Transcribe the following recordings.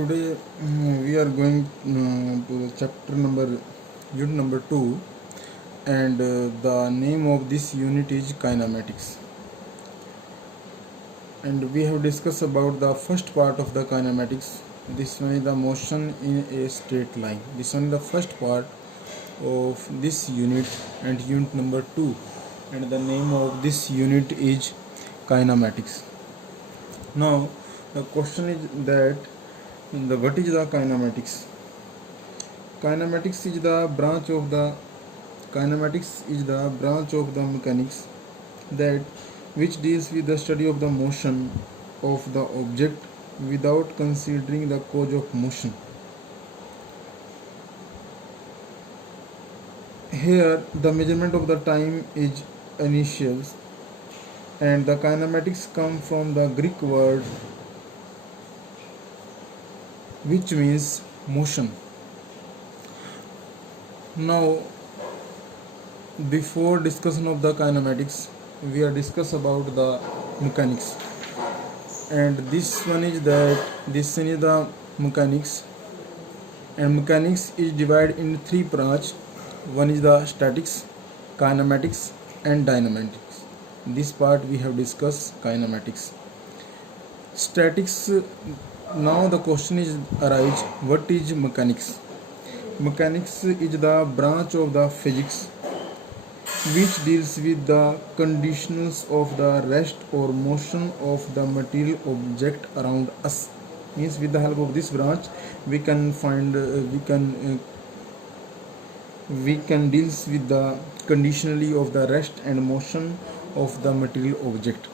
Today we are going to the chapter number unit number 2, and the name of this unit is kinematics. And we have discussed about the first part of the kinematics. This one is the motion in a straight line. This one is the first part of this unit and unit number 2, and the name of this unit is kinematics. Now the question is that what is the kinematics? Kinematics is the branch of the mechanics that which deals with the study of the motion of the object without considering the cause of motion. Here the measurement of the time is initials, and the kinematics come from the Greek word which means motion. Now, before discussion of the kinematics, we are discuss about the mechanics, and this one is the mechanics, and mechanics is divided in three branch. One is the statics, kinematics, and dynamics. This part we have discussed kinematics. Statics. Now the question is arise, what is mechanics? Mechanics is the branch of the physics which deals with the conditions of the rest or motion of the material object around us. Means with the help of this branch we can deals with the conditionally of the rest and motion of the material object.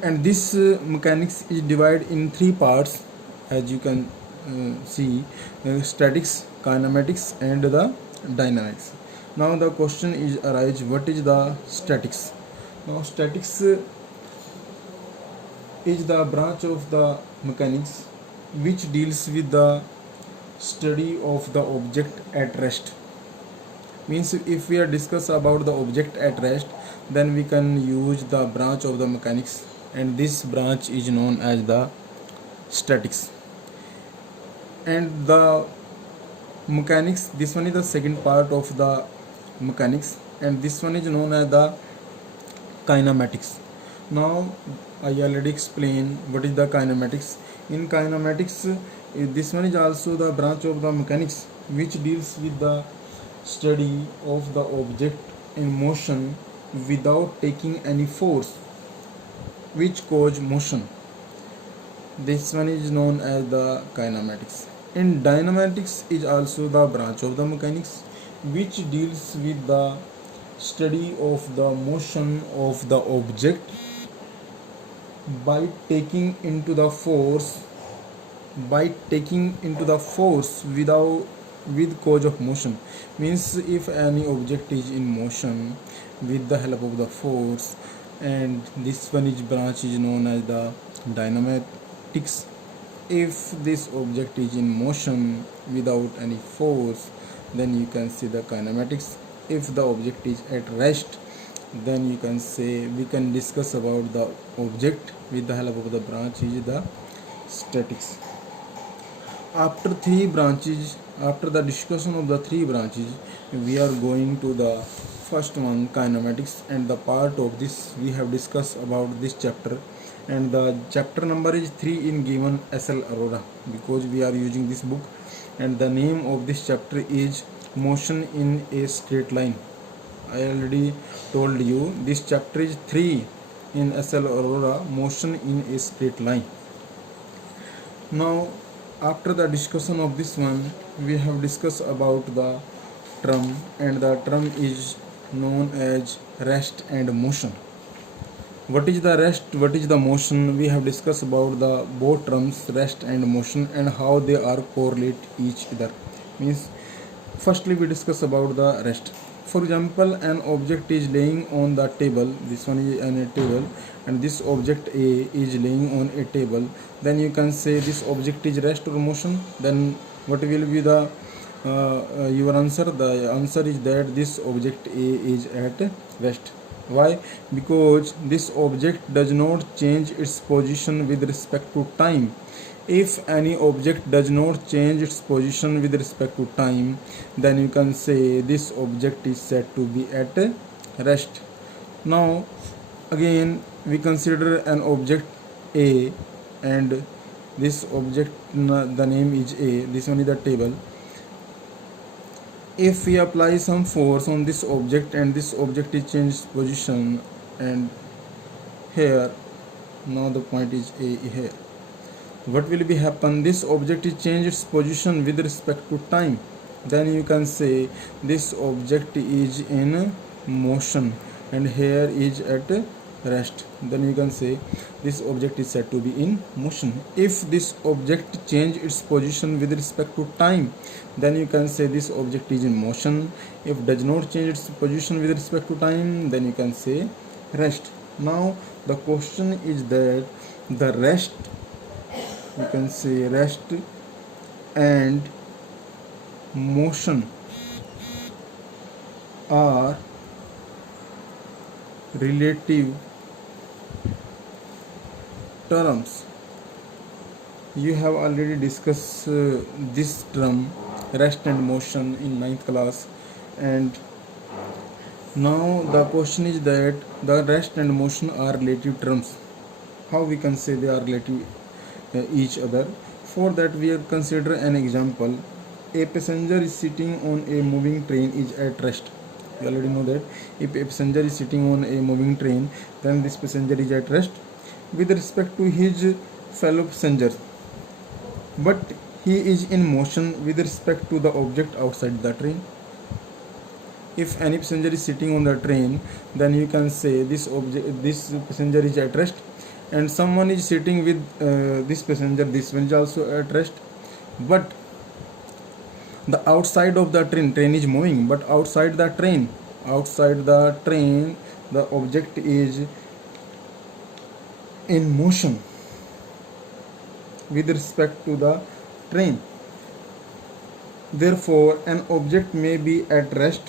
And this mechanics is divided in three parts, as you can see: statics, kinematics, and the dynamics. Now the question is arise, what is the statics? Now statics is the branch of the mechanics which deals with the study of the object at rest. Means if we are discuss about the object at rest, then we can use the branch of the mechanics, and this branch is known as the statics. And the mechanics, this one is the second part of the mechanics, and this one is known as the kinematics. Now I already explained what is the kinematics. In kinematics, this one is also the branch of the mechanics which deals with the study of the object in motion without taking any force which cause motion. This one is known as the kinematics. In dynamics is also the branch of the mechanics which deals with the study of the motion of the object by taking into the force with cause of motion. Means if any object is in motion with the help of the force, and this one is branch is known as the dynamics. If this object is in motion without any force, then you can see the kinematics. If the object is at rest, then you can say we can discuss about the object with the help of the branch is the statics. After the discussion of the three branches, we are going to the first one, kinematics, and the part of this we have discussed about this chapter, and the chapter number is 3 in given SL Arora, because we are using this book, and the name of this chapter is motion in a straight line. I already told you this chapter is 3 in SL Arora, motion in a straight line. Now after the discussion of this one, we have discussed about the term, and the term is known as rest and motion. What is the rest, what is the motion? We have discussed about the both terms rest and motion and how they are correlate each other. Means firstly we discuss about the rest. For example, an object is laying on the table. This one is on a table, and this object A is laying on a table. Then you can say this object is rest or motion. Then what will be the your answer? The answer is that this object A is at rest. Why? Because this object does not change its position with respect to time. If any object does not change its position with respect to time, then you can say this object is said to be at rest. Now again we consider an object A, and this object, the name is A, this one is the table. If we apply some force on this object and this object is changed position, and here now the point is A here, what will be happen? This object is changed its position with respect to time. Then you can say this object is in motion and here is at rest. Then you can say this object is said to be in motion. If this object change its position with respect to time, then you can say this object is in motion. If does not change its position with respect to time, then you can say rest. Now the question is that the rest, you can say rest and motion are relative terms. You have already discussed this term rest and motion in 9th class, and now the question is that the rest and motion are relative terms. How we can say they are relative each other? For that we have consider an example. A passenger is sitting on a moving train is at rest. You already know that if a passenger is sitting on a moving train, then this passenger is at rest with respect to his fellow passengers, but he is in motion with respect to the object outside the train. If any passenger is sitting on the train, then you can say this passenger is at rest, and someone is sitting with this passenger, this one is also at rest, but the outside of the train is moving, but outside the train the object is in motion with respect to the train. Therefore an object may be at rest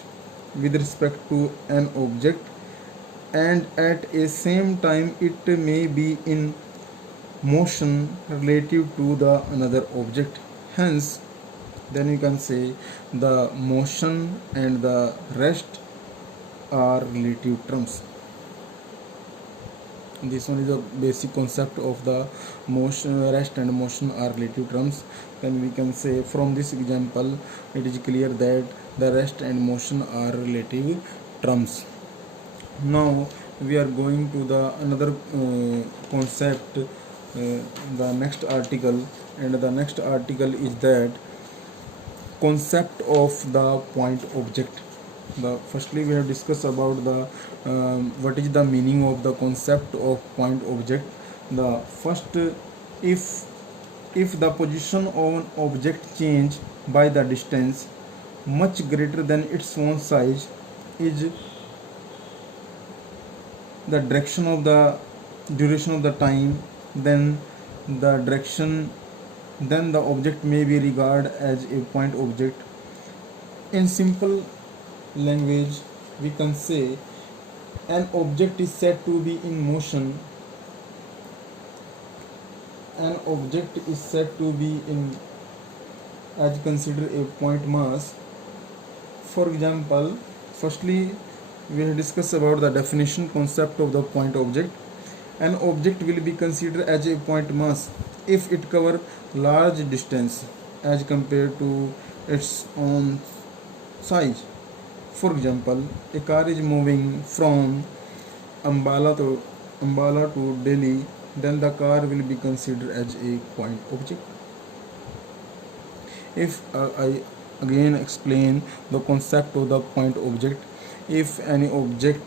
with respect to an object, and at a same time it may be in motion relative to the another object. Hence then you can say the motion and the rest are relative terms. This one is the basic concept of the motion. Rest and motion are relative terms. Then we can say from this example it is clear that the rest and motion are relative terms. Now we are going to the another concept, the next article, and the next article is that concept of the point object. Firstly we have discussed about the what is the meaning of the concept of point object. The first, if the position of an object change by the distance much greater than its own size is the direction of the duration of the time, then the object may be regarded as a point object. In simple language we can say an object is said to be in motion. An object is said to be in, as consider a point mass. For example, firstly we will discuss about the definition concept of the point object. An object will be considered as a point mass if it covers large distance as compared to its own size. For example, a car is moving from Ambala to Delhi, then the car will be considered as a point object. If I again explain the concept of the point object, if any object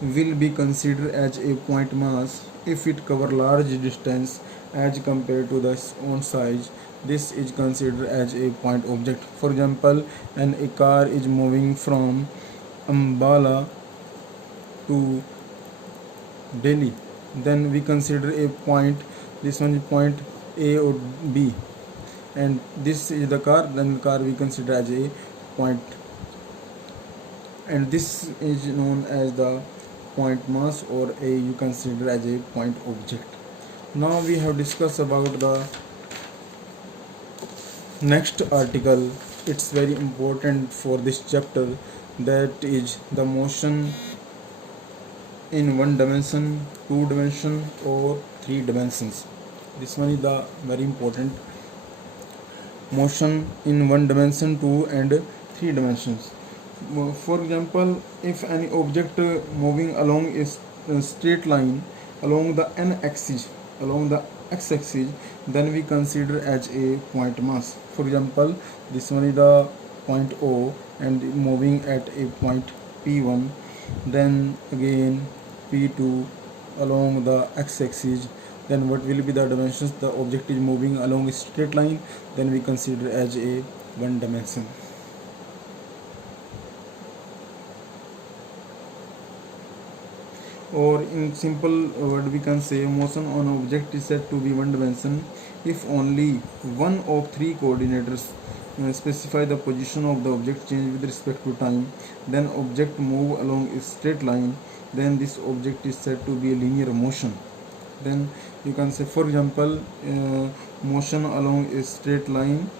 will be considered as a point mass if it covers large distance as compared to the own size, this is considered as a point object. For example, a car is moving from Ambala to Delhi, then we consider a point, this one is point A or B, and this is the car, then the car we consider as a point and this is known as the point mass, or a you consider as a point object. Now we have discussed about the next article. It's very important for this chapter, that is the motion in one dimension, two dimension, or three dimensions. This one is the very important, motion in one dimension, two and three dimensions. For example, if any object moving along a straight line along the n-axis, along the x-axis, then we consider as a point mass. For example, this one is the point O and moving at a point P1, then again P2 along the x-axis. Then what will be the dimensions? The object is moving along a straight line, then we consider as a one dimension. Or in simple word we can say, motion on object is said to be one dimension if only one of three coordinators specify the position of the object change with respect to time, then object move along a straight line, then this object is said to be a linear motion. Then you can say, for example, motion along a straight line,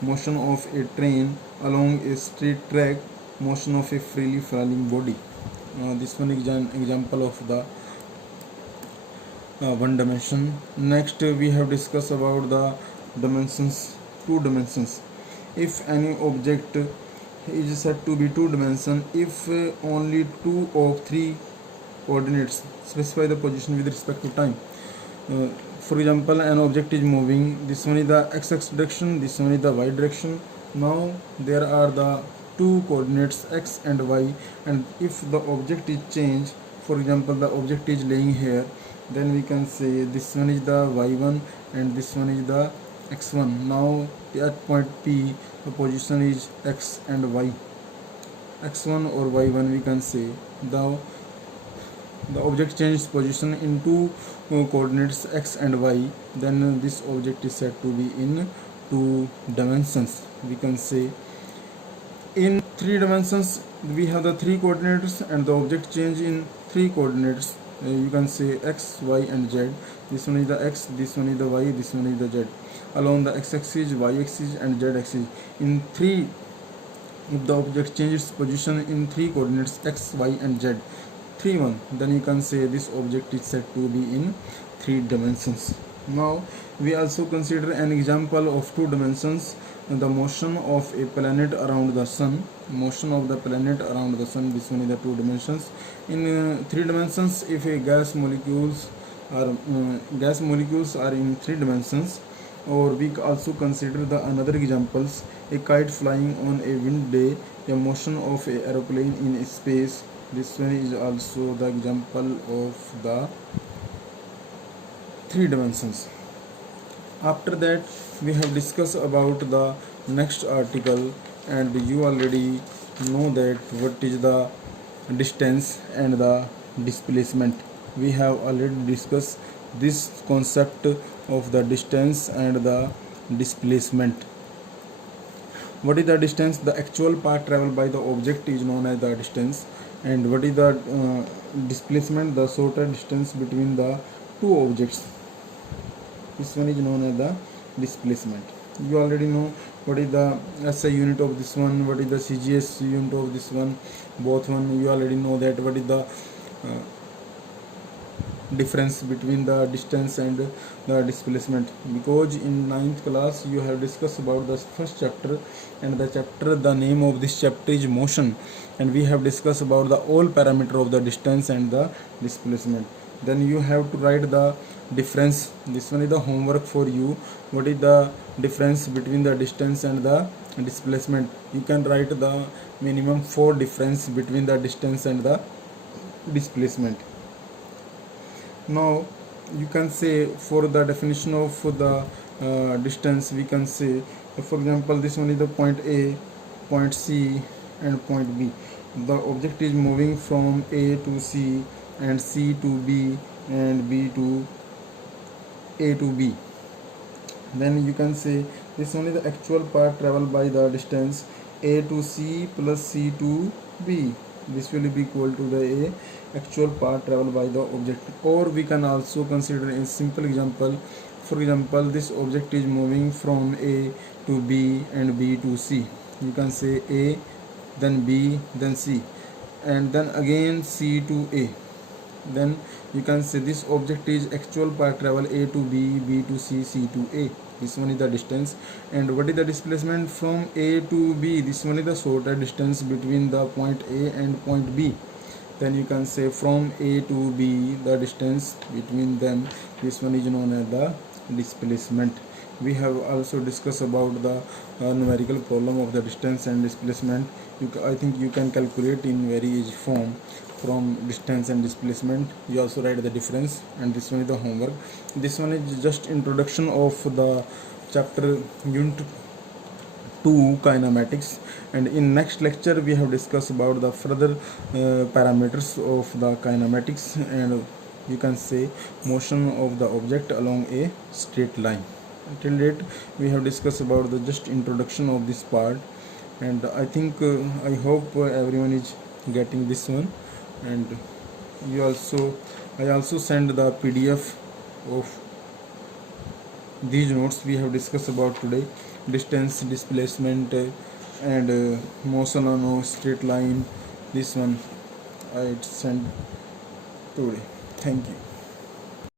motion of a train along a straight track, motion of a freely falling body. This one is an example of the one dimension. Next we have discussed about the dimensions, two dimensions. If any object is said to be two dimension if only two of three coordinates specify the position with respect to time. For example, an object is moving, this one is the x direction, this one is the y direction. Now there are the two coordinates x and y, and if the object is changed, for example the object is laying here, then we can say this one is the y1 and this one is the x1. Now at point P the position is x and y, x1 or y1 we can say. Now the object changes position in two coordinates x and y, then this object is said to be in two dimensions. We can say in three dimensions we have the three coordinates and the object change in three coordinates. You can say x, y and z. This one is the x, this one is the y, this one is the z. Along the x-axis, y-axis and z-axis. In three, if the object changes position in three coordinates x, y and z, 3, 1, then you can say this object is said to be in three dimensions. Now we also consider an example of two dimensions, the motion of a planet around the sun. Motion of the planet around the sun, this one is the two dimensions. In three dimensions, if a gas molecules are in three dimensions. Or we also consider the another examples, a kite flying on a wind day, a motion of a aeroplane in space. This one is also the example of the three dimensions. After that we have discussed about the next article, and you already know that what is the distance and the displacement. We have already discussed this concept of the distance and the displacement. What is the distance? The actual path traveled by the object is known as the distance. And what is the displacement? The shorter distance between the two objects. This one is known as the displacement. You already know what is the SI unit of this one, what is the CGS unit of this one, both one you already know that. What is the difference between the distance and the displacement, because in 9th class you have discussed about the first chapter, and the name of this chapter is motion, and we have discussed about the all parameter of the distance and the displacement. Then you have to write the difference. This one is the homework for you. What is the difference between the distance and the displacement? You can write the minimum 4 difference between the distance and the displacement. Now you can say, for the definition of the distance, we can say, for example, this one is the point A, point C and point B. The object is moving from A to C and C to B and B to A to B. Then you can say this one is the actual path traveled by the distance. A to C plus C to B. This will be equal to the A actual path traveled by the object. Or we can also consider a simple example. For example, this object is moving from A to B and B to C. You can say A, then B, then C, and then again C to A. Then you can say this object is actual path travel A to B, B to C, C to A. This one is the distance. And what is the displacement from A to B? This one is the shorter distance between the point A and point B. Then you can say from A to B, the distance between them, this one is known as the displacement. We have also discussed about the numerical problem of the distance and displacement. I think you can calculate in very easy form from distance and displacement. You also write the difference, and this one is the homework. This one is just introduction of the chapter unit 2 kinematics, and in next lecture we have discussed about the further parameters of the kinematics, and you can say motion of the object along a straight line. Till date we have discussed about the just introduction of this part, and I think I hope everyone is getting this one. And I also send the PDF of these notes we have discussed about today: distance, displacement, and motion on a straight line. This one I sent today. Thank you.